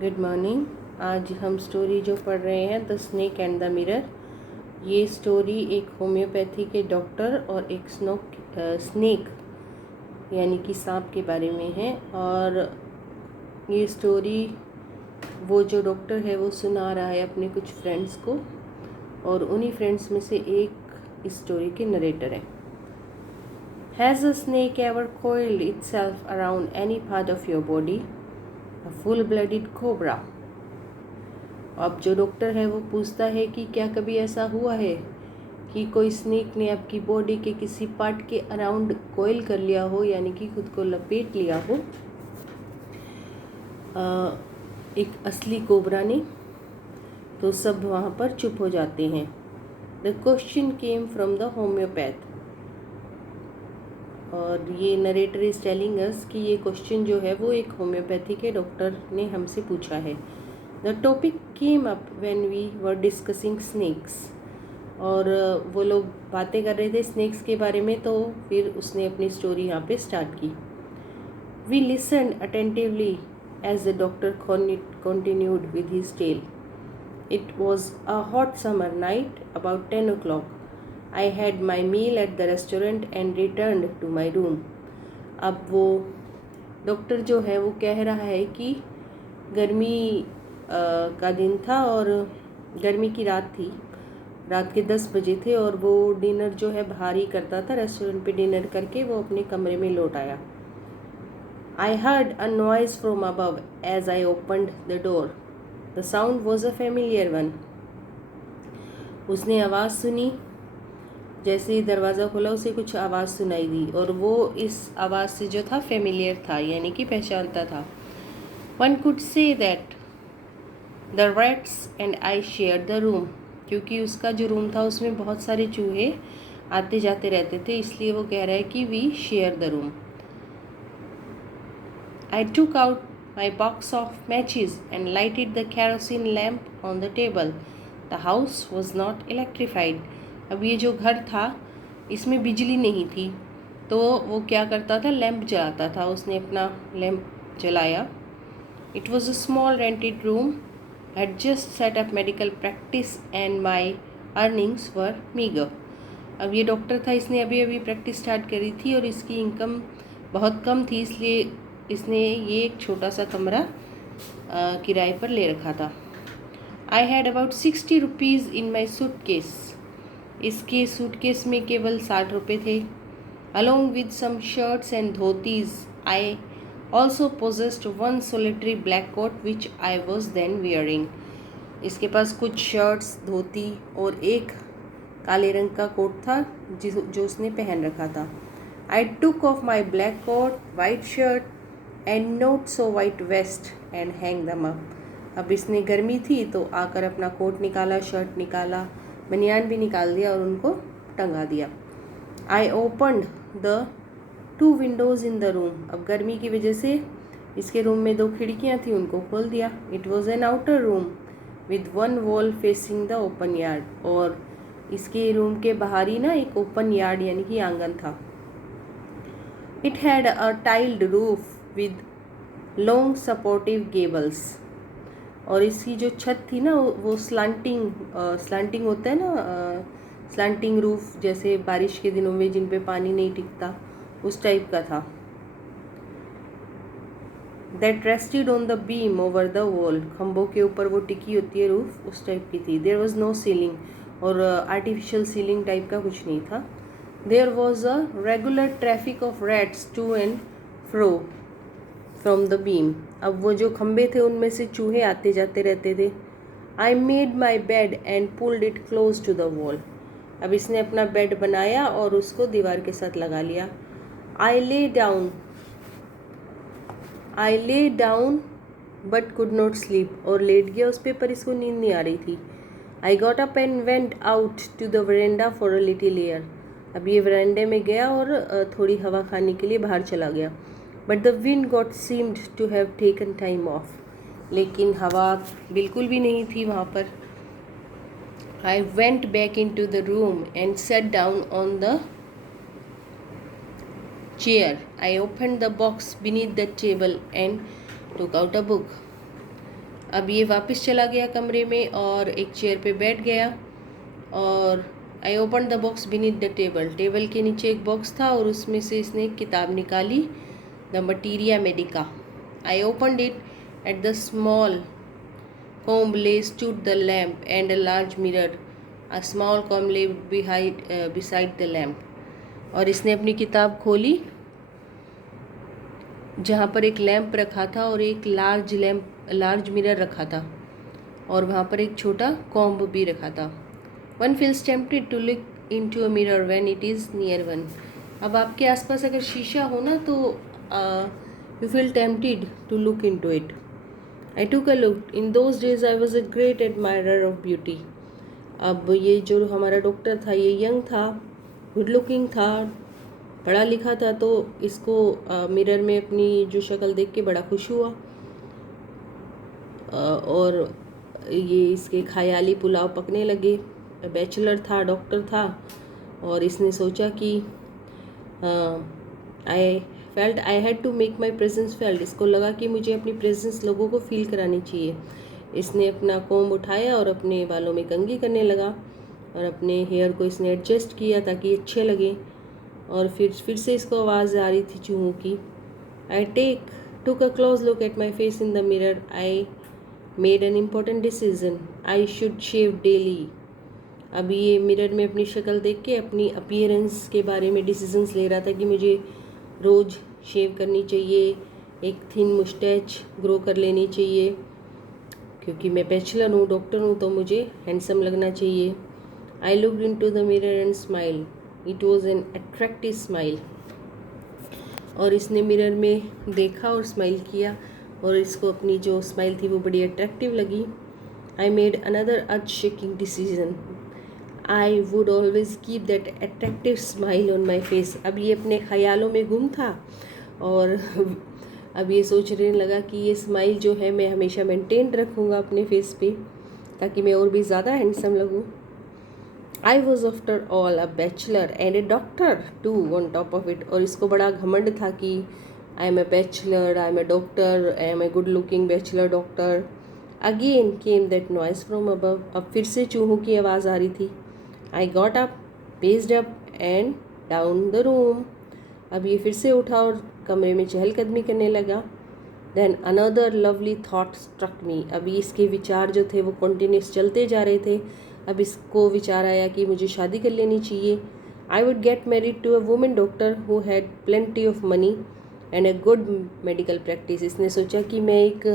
Good morning. आज हम story जो पढ़ रहे हैं the snake and the mirror. ये स्टोरी एक होम्योपैथी के डॉक्टर और एक स्नेक यानी कि सांप के बारे में है। और ये स्टोरी वो जो डॉक्टर है वो सुना रहा है अपने कुछ फ्रेंड्स को, और उन्हीं फ्रेंड्स में से एक इस स्टोरी के नरेटर है। Has a snake ever coiled itself around any part of your body? A full-blooded cobra. अब जो डॉक्टर है वो पूछता है कि क्या कभी ऐसा हुआ है कि कोई स्नेक ने आपकी बॉडी के किसी पार्ट के अराउंड कोयल कर लिया हो, यानी कि खुद को लपेट लिया हो एक असली कोबरा ने। तो सब वहाँ पर चुप हो जाते हैं। The question came from the homeopath. और ये नरेटर इज टेलिंग अस कि ये क्वेश्चन जो है वो एक होम्योपैथी के डॉक्टर ने हमसे पूछा है। The topic came up when we were discussing snakes. और वो लोग बातें कर रहे थे स्नेक्स के बारे में, तो फिर उसने अपनी स्टोरी यहाँ पे स्टार्ट की। We listened attentively as the doctor continued with his tale. It was a hot summer night about 10 o'clock. I had my meal at the restaurant and returned to my room. अब वो doctor जो है वो कह रहा है कि गर्मी का दिन था और गर्मी की रात थी, रात के 10 बजे थे, और वो डिनर जो है बाहर ही करता था। रेस्टोरेंट पे डिनर करके वो अपने कमरे में लौट आया। I heard a noise from above as I opened the door. The sound was a familiar one. उसने आवाज़ सुनी, जैसे ही दरवाज़ा खोला उसे कुछ आवाज़ सुनाई दी, और वो इस आवाज़ से जो था फेमिलियर था, यानी कि पहचानता था। One could say that the rats and I shared the room. क्योंकि उसका जो रूम था उसमें बहुत सारे चूहे आते जाते रहते थे, इसलिए वो कह रहा है कि we share the room. I took out my box of matches and lighted the kerosene lamp on the table. The house was not electrified. अब ये जो घर था इसमें बिजली नहीं थी, तो वो क्या करता था, लैंप जलाता था। उसने अपना लैंप जलाया। It was a small rented room. I had just set up medical practice and my earnings were meager. अब ये डॉक्टर था, इसने अभी अभी प्रैक्टिस स्टार्ट करी थी और इसकी इनकम बहुत कम थी, इसलिए इसने ये एक छोटा सा कमरा किराए पर ले रखा था। I had about 60 rupees in my suitcase. इसके सूटकेस में केवल 60 रुपये थे। Along with some shirts and dhotis I also possessed one solitary black coat which I was then wearing. इसके पास कुछ शर्ट्स, धोती और एक काले रंग का कोट था जो उसने पहन रखा था। I took off my black coat, white shirt and not so white vest and hang them up. अब इसने गर्मी थी तो आकर अपना कोट निकाला, शर्ट निकाला, बनियान भी निकाल दिया और उनको टंगा दिया। I opened the 2 Windows in the room. अब गर्मी की वजह से इसके रूम में 2 खिड़कियां थी, उनको खोल दिया। It was an outer room with 1 wall facing the open yard. और इसके रूम के बाहर ही ना एक ओपन यार्ड यानी कि आंगन था। It had a tiled roof with long supportive Gables. और इसकी जो छत थी ना वो स्लांटिंग होता है ना, स्लांटिंग रूफ, जैसे बारिश के दिनों में जिन पे पानी नहीं टिकता, उस टाइप का था। That rested on the beam over the wall. खम्भों के ऊपर वो टिकी होती है रूफ, उस टाइप की थी। देयर वॉज नो सीलिंग, और आर्टिफिशियल सीलिंग टाइप का कुछ नहीं था। There was a regular traffic of rats to and fro from the beam. अब वो जो खम्भे थे उनमें से चूहे आते जाते रहते थे। I made my bed and pulled it close to the wall. अब इसने अपना बेड बनाया और उसको दीवार के साथ लगा लिया। I lay down but could not sleep. और लेट गया उस पर, पर इसको नींद नहीं आ रही थी। I got up and went out to the veranda for a little air. अब ये वरेंडे में गया और थोड़ी हवा खाने के लिए बाहर चला गया। But the wind got seemed to have taken time off. लेकिन हवा बिल्कुल भी नहीं थी वहाँ पर। I went back into the room and sat down on the chair. I opened the box beneath the table and took out a book. अब ये वापस चला गया कमरे में और एक चेयर पे बैठ गया और I open the box beneath the table. Table के नीचे एक बॉक्स था और उसमें से इसने एक किताब निकाली, the materia Medica. I opened it at the small comb lay stood the lamp and a large mirror. A small comb lay beside the lamp. और इसने अपनी किताब खोली जहाँ पर एक लैंप रखा था और एक लार्ज मिरर रखा था और वहाँ पर एक छोटा कॉम्ब भी रखा था। One feels tempted to look into a mirror when it is near one. अब आपके आसपास अगर शीशा हो ना तो you feel tempted to look into it. I took a look. In those days I was a great admirer of beauty. अब ये जो हमारा डॉक्टर था ये यंग था, गुड लुकिंग था, पढ़ा लिखा था, तो इसको मिरर में अपनी जो शक्ल देख के बड़ा खुश हुआ। और ये इसके ख्याली पुलाव पकने लगे। बैचलर था, डॉक्टर था और इसने सोचा कि I felt I had to make my presence felt. इसको लगा कि मुझे अपनी प्रेजेंस लोगों को फील करानी चाहिए। इसने अपना कोम्ब उठाया और अपने बालों में कंघी करने लगा और अपने हेयर को इसने एडजस्ट किया ताकि अच्छे लगे। और फिर से इसको आवाज़ आ रही थी चूहों की। I took a close look at my face in the mirror. I made an important decision. I should shave daily. अभी ये मिरर में अपनी शक्ल देख के अपनी अपीयरेंस के बारे में डिसीजंस ले रहा था कि मुझे रोज़ शेव करनी चाहिए, एक थिन मुस्टैच ग्रो कर लेनी चाहिए, क्योंकि मैं बैचलर हूँ, डॉक्टर हूँ, तो मुझे हैंडसम लगना चाहिए। I looked into the mirror and smile. It was an attractive smile. और इसने मिरर में देखा और स्माइल किया और इसको अपनी जो स्माइल थी वो बड़ी अट्रैक्टिव लगी। I made another earth shaking decision. I would always keep that attractive smile on my face. अब ये अपने ख्यालों में गुम था और अब ये सोचने लगा कि ये स्माइल जो है मैं हमेशा मेंटेन रखूँगा अपने फेस पे ताकि मैं और भी ज़्यादा हैंडसम लगूँ। I was after all a bachelor and a doctor too on top of it. और इसको बड़ा घमंड था कि I am a bachelor, I am a doctor, I am a good looking bachelor doctor. Again came that noise from above. अब फिर से चूहों की आवाज़ आ रही थी। I got up, paced up and down the room. अब ये फिर से उठा और कमरे में चहलकदमी करने लगा। Then another lovely thought struck me. अभी इसके विचार जो थे वो कंटिन्यूस चलते जा रहे थे। अब इसको विचार आया कि मुझे शादी कर लेनी चाहिए। I would get married to a woman doctor who had plenty of money and a good medical practice. इसने सोचा कि मैं एक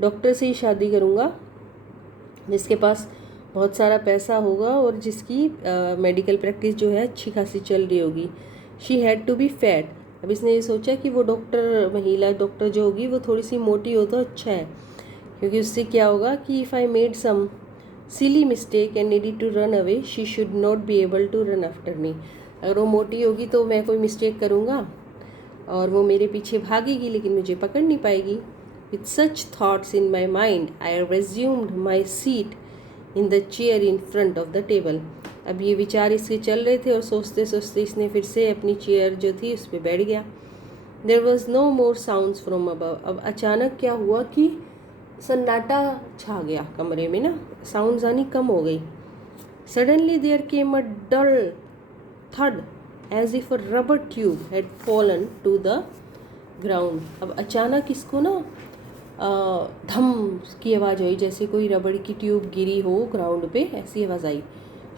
डॉक्टर से ही शादी करूँगा जिसके पास बहुत सारा पैसा होगा और जिसकी मेडिकल प्रैक्टिस जो है अच्छी खासी चल रही होगी। She had to be fat. अब इसने ये सोचा कि वो महिला डॉक्टर जो होगी वो थोड़ी सी मोटी हो तो अच्छा है, क्योंकि उससे क्या होगा कि if I made some silly mistake and needed to run away she should not be able to run after me. अगर वो मोटी होगी तो मैं कोई मिस्टेक करूँगा और वो मेरे पीछे भागेगी लेकिन मुझे पकड़ नहीं पाएगी। With such thoughts in my mind I resumed my seat in the chair in front of the table. अब ये विचार इसके चल रहे थे और सोचते सोचते इसने फिर से अपनी चेयर जो थी उस पर बैठ गया। There was no more sounds from above. अब अचानक क्या हुआ कि सन्नाटा छा गया कमरे में ना, साउंड्स आनी कम हो गई। Suddenly there came a dull thud as if a rubber tube had fallen to the ground. अब अचानक इसको ना धम की आवाज़ आई, जैसे कोई रबड़ की ट्यूब गिरी हो ग्राउंड पे, ऐसी आवाज़ आई।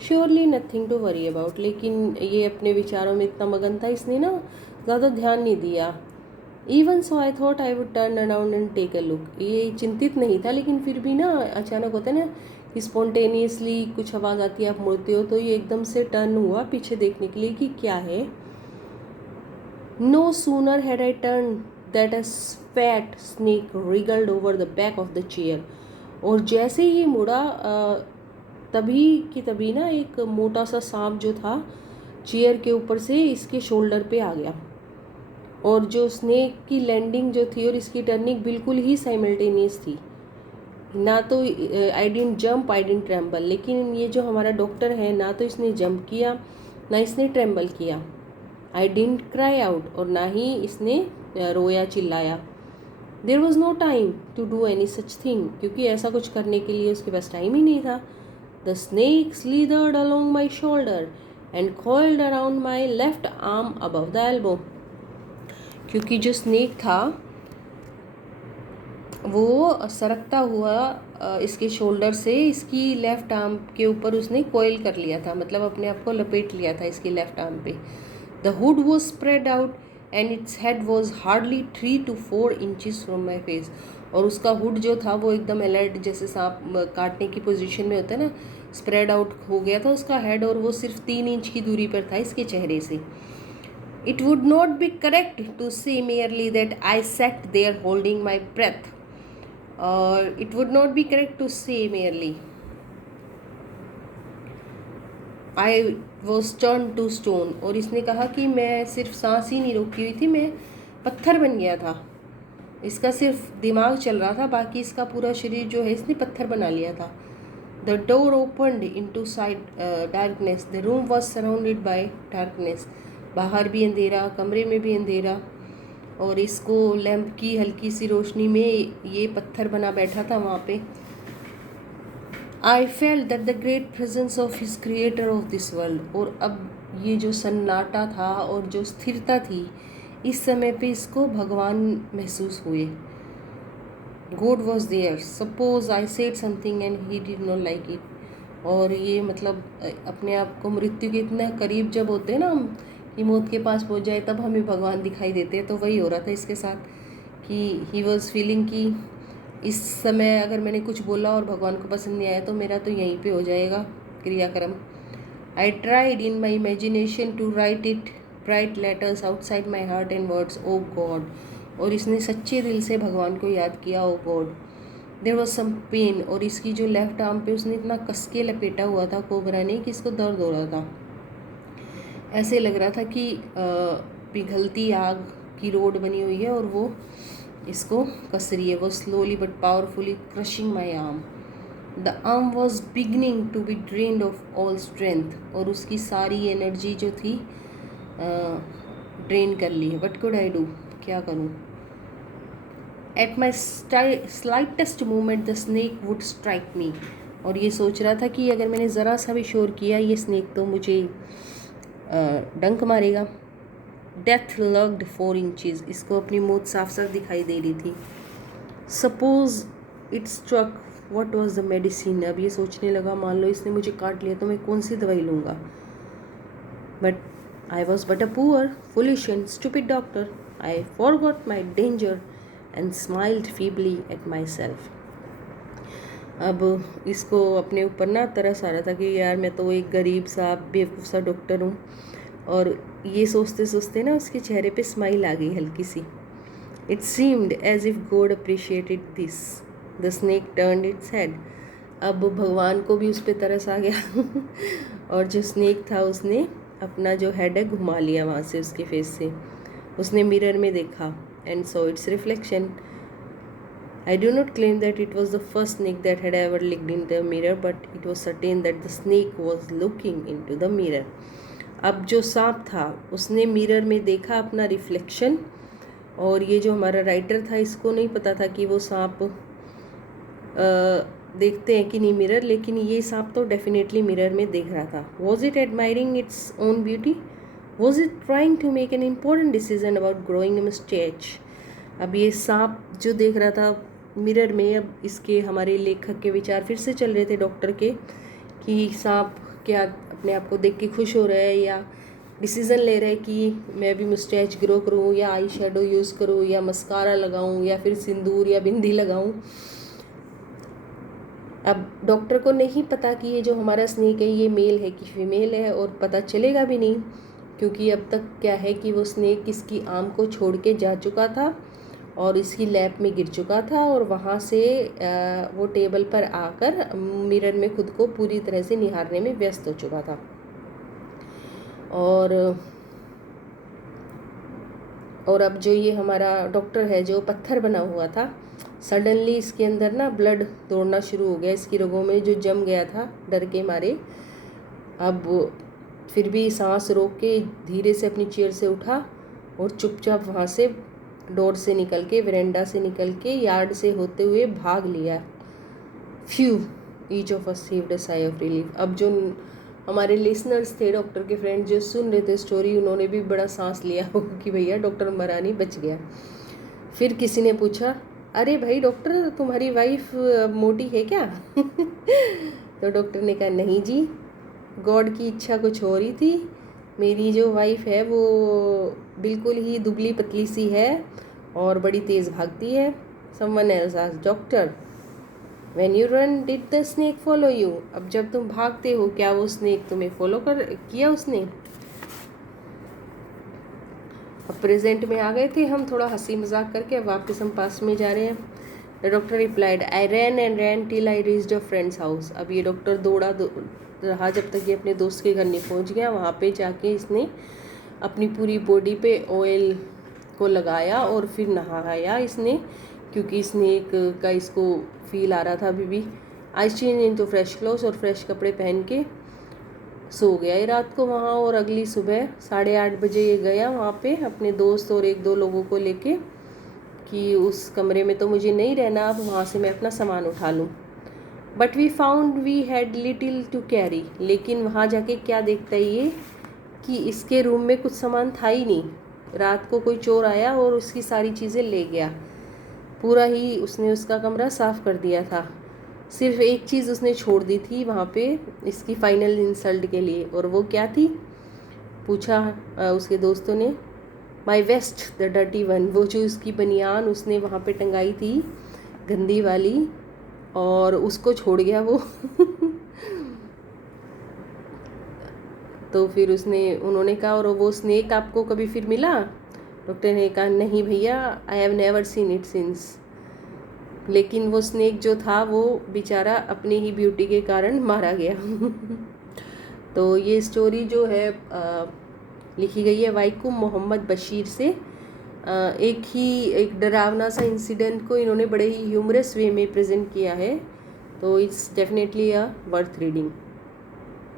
Surely nothing to worry about. लेकिन ये अपने विचारों में इतना मगन था इसने ना ज़्यादा ध्यान नहीं दिया। Even so I thought I would turn around and take a look. ये चिंतित नहीं था लेकिन फिर भी ना अचानक होता है ना कि स्पॉन्टेनियसली कुछ आवाज़ आती है, आप मुड़ते हो, तो ये एकदम से टर्न हुआ पीछे देखने के लिए कि क्या है। No sooner had I turn that a fat snake wriggled over the back of the chair। और जैसे ही मुड़ा तभी की तभी ना एक मोटा सा सांप जो था चेयर के ऊपर से इसके शोल्डर पे आ गया। और जो स्नेक की लैंडिंग जो थी और इसकी टर्निंग बिल्कुल ही साइमल्टेनियस थी। ना तो I didn't jump, I didn't tremble. लेकिन ये जो हमारा डॉक्टर है ना तो इसने जंप किया ना इसने ट्रेम्बल किया। आई डिडंट क्राई आउट और ना ही इसने रोया चिल्लाया। There was no time to do any such thing, क्योंकि ऐसा कुछ करने के लिए उसके पास टाइम ही नहीं था. The snake slithered along my shoulder and coiled around my left arm above the elbow. क्योंकि जो स्नेक था वो सरकता हुआ इसके शोल्डर से इसकी लेफ़्ट आर्म के ऊपर उसने कोयल कर लिया था, मतलब अपने आप को लपेट लिया था इसकी लेफ़्ट आर्म पे. The hood was spread out and its head was hardly 3 to 4 inches from my face. और उसका हुड जो था वो एकदम अलर्ट, जैसे सांप काटने की पोजीशन में होता है ना, स्प्रेड आउट हो गया था उसका हेड, और वो सिर्फ 3 इंच की दूरी पर था इसके चेहरे से. It would not be correct to say merely that I sat there holding my breath. Or it would not be correct to say merely I was turned to stone. और इसने कहा कि मैं सिर्फ सांस ही नहीं रोकी हुई थी, मैं पत्थर बन गया था. इसका सिर्फ दिमाग चल रहा था, बाकी इसका पूरा शरीर जो है इसने पत्थर बना लिया था. The door opened into darkness. The room was surrounded by darkness. बाहर भी अंधेरा, कमरे में भी अंधेरा, और इसको लैंप की हल्की सी रोशनी में ये पत्थर बना बैठा था वहाँ पे. I felt that the great presence of his creator of this world. और अब ये जो सन्नाटा था और जो स्थिरता थी, इस समय पे इसको भगवान महसूस हुए. God was there. Suppose I said something and he did not like it. और ये मतलब अपने आप को मृत्यु के इतना करीब जब होते हैं ना हम, कि मौत के पास पहुंच जाए, तब हमें भगवान दिखाई देते हैं. तो वही हो रहा था इसके साथ कि ही वॉज फीलिंग कि इस समय अगर मैंने कुछ बोला और भगवान को पसंद नहीं आया तो मेरा तो यहीं पे हो जाएगा क्रियाक्रम. I tried in my imagination to write it bright letters outside my heart and words O God. और इसने सच्चे दिल से भगवान को याद किया, O God. There was some pain. और इसकी जो लेफ्ट आर्म पे उसने इतना कस के लपेटा हुआ था कोबरा ने कि इसको दर्द हो रहा था. ऐसे लग रहा था कि पिघलती आग की रोड बनी हुई है और वो इसको कस रही है. वो slowly but powerfully crushing my arm. The arm was beginning to be drained of all strength. और उसकी सारी एनर्जी जो थी ड्रेन कर ली है. वट कुड आई डू, क्या करूँ. At my slightest moment the snake would strike मी. और ये सोच रहा था कि अगर मैंने ज़रा सा भी शोर किया, ये स्नेक तो मुझे डंक मारेगा. Death lugged 4 inches. इसको अपनी मौत साफ साफ दिखाई दे रही थी. Suppose it struck what was the medicine. अब ये सोचने लगा, मान लो इसने मुझे काट लिया तो मैं कौन सी दवाई लूँगा. But I was but a poor foolish and stupid doctor. I forgot my danger and smiled feebly at my self. अब इसको अपने ऊपर ना तरस आ रहा था कि यार मैं तो एक गरीब सा बेवकूफ़ सा डॉक्टर हूँ. और ये सोचते सोचते ना उसके चेहरे पे स्माइल आ गई हल्की सी. It seemed as if God appreciated this. The snake turned its head. अब भगवान को भी उस पर तरस आ गया और जो स्नेक था उसने अपना जो हेड है घुमा लिया वहाँ से उसके फेस से. उसने मिरर में देखा and saw it's reflection. I do not claim that it was the first snake that had ever looked in the mirror, but it was certain that the snake was looking into the mirror. अब जो सांप था उसने mirror में देखा अपना reflection. और ये जो हमारा राइटर था इसको नहीं पता था कि वो सांप देखते हैं कि नहीं मिरर, लेकिन ये सांप तो डेफिनेटली मिरर में देख रहा था. Was it admiring its own beauty. Was it trying to make an important decision about growing a mustache. अब ये सांप जो देख रहा था मिरर में, अब इसके हमारे लेखक के विचार फिर से चल रहे थे डॉक्टर के कि सांप क्या अपने आप को देख के खुश हो रहा है या डिसीज़न ले रहा है कि मैं भी मुस्टैच ग्रो करूँ या आई शेडो यूज़ करूँ या मस्कारा लगाऊँ या फिर सिंदूर या बिंदी लगाऊँ. अब डॉक्टर को नहीं पता कि ये जो हमारा स्नेक है ये मेल है कि फीमेल है, और पता चलेगा भी नहीं क्योंकि अब तक क्या है कि वो स्नेक इसकी आर्म को छोड़ के जा चुका था और इसकी लैप में गिर चुका था, और वहाँ से वो टेबल पर आकर मिरर में खुद को पूरी तरह से निहारने में व्यस्त हो चुका था. और अब जो ये हमारा डॉक्टर है जो पत्थर बना हुआ था, सडनली इसके अंदर ना ब्लड दौड़ना शुरू हो गया इसकी रगों में, जो जम गया था डर के मारे. अब फिर भी सांस रोक के धीरे से अपनी चेयर से उठा और चुपचाप वहाँ से डोर से निकल के, वेरेंडा से निकल के, यार्ड से होते हुए भाग लिया। Few, each of us saved a sigh of relief. अब जो हमारे लिसनर्स थे, डॉक्टर के फ्रेंड जो सुन रहे थे स्टोरी, उन्होंने भी बड़ा सांस लिया होगा कि भैया डॉक्टर मरानी बच गया। फिर किसी ने पूछा, अरे भाई डॉक्टर, तुम्हारी वाइफ मोटी है क्या? तो डॉक्टर ने कहा, नहीं जी, गॉड की इच्छा कुछ और ही थी। मेरी जो वाइफ है वो बिल्कुल ही दुबली पतली सी है और बड़ी तेज़ भागती है। Someone else asked, doctor, when you run did the snake follow you? अब जब तुम भागते हो, क्या वो स्नेक तुम्हें फॉलो किया उसने? अब प्रेजेंट में आ गए थे हम, थोड़ा हंसी मजाक करके। अब वापस हम पास में जा रहे हैं। The doctor replied, I ran and ran till I reached a friend's house. अब ये डॉक्टर दौड़ा रहा जब तक ये अपने दोस्त के घर नहीं पहुंच गया। वहाँ पे जाके इसने अपनी पूरी बॉडी पे ऑयल को लगाया और फिर नहाया इसने, क्योंकि स्नेक का इसको फील आ रहा था अभी भी। I change into fresh clothes, और फ्रेश कपड़े पहन के सो गया ये रात को वहाँ। और अगली सुबह 8:30 बजे ये गया वहाँ पे अपने दोस्त और 1-2 लोगों को लेके कि उस कमरे में तो मुझे नहीं रहना, अब वहाँ से मैं अपना सामान उठा लूँ। But we found we had little to carry. लेकिन वहाँ जाके क्या देखता है ये कि इसके रूम में कुछ सामान था ही नहीं। रात को कोई चोर आया और उसकी सारी चीज़ें ले गया। पूरा ही उसने उसका कमरा साफ़ कर दिया था। सिर्फ एक चीज़ उसने छोड़ दी थी वहाँ पे इसकी फाइनल इंसल्ट के लिए, और वो क्या थी? पूछा उसके दोस्तों ने, माई वेस्ट द डर्टी वन। वो जो उसकी बनियान उसने वहाँ पे टंगाई थी गंदी वाली, और उसको छोड़ गया वो। तो फिर उन्होंने कहा, और वो स्नेक आपको कभी फिर मिला? डॉक्टर ने कहा, नहीं भैया, I have never seen it since. लेकिन वो स्नेक जो था वो बेचारा अपनी ही ब्यूटी के कारण मारा गया। तो ये स्टोरी जो है लिखी गई है वाइकुम मोहम्मद बशीर से। एक डरावना सा इंसिडेंट को इन्होंने बड़े ही ह्यूमरस वे में प्रेजेंट किया है। तो it's definitely a worth reading.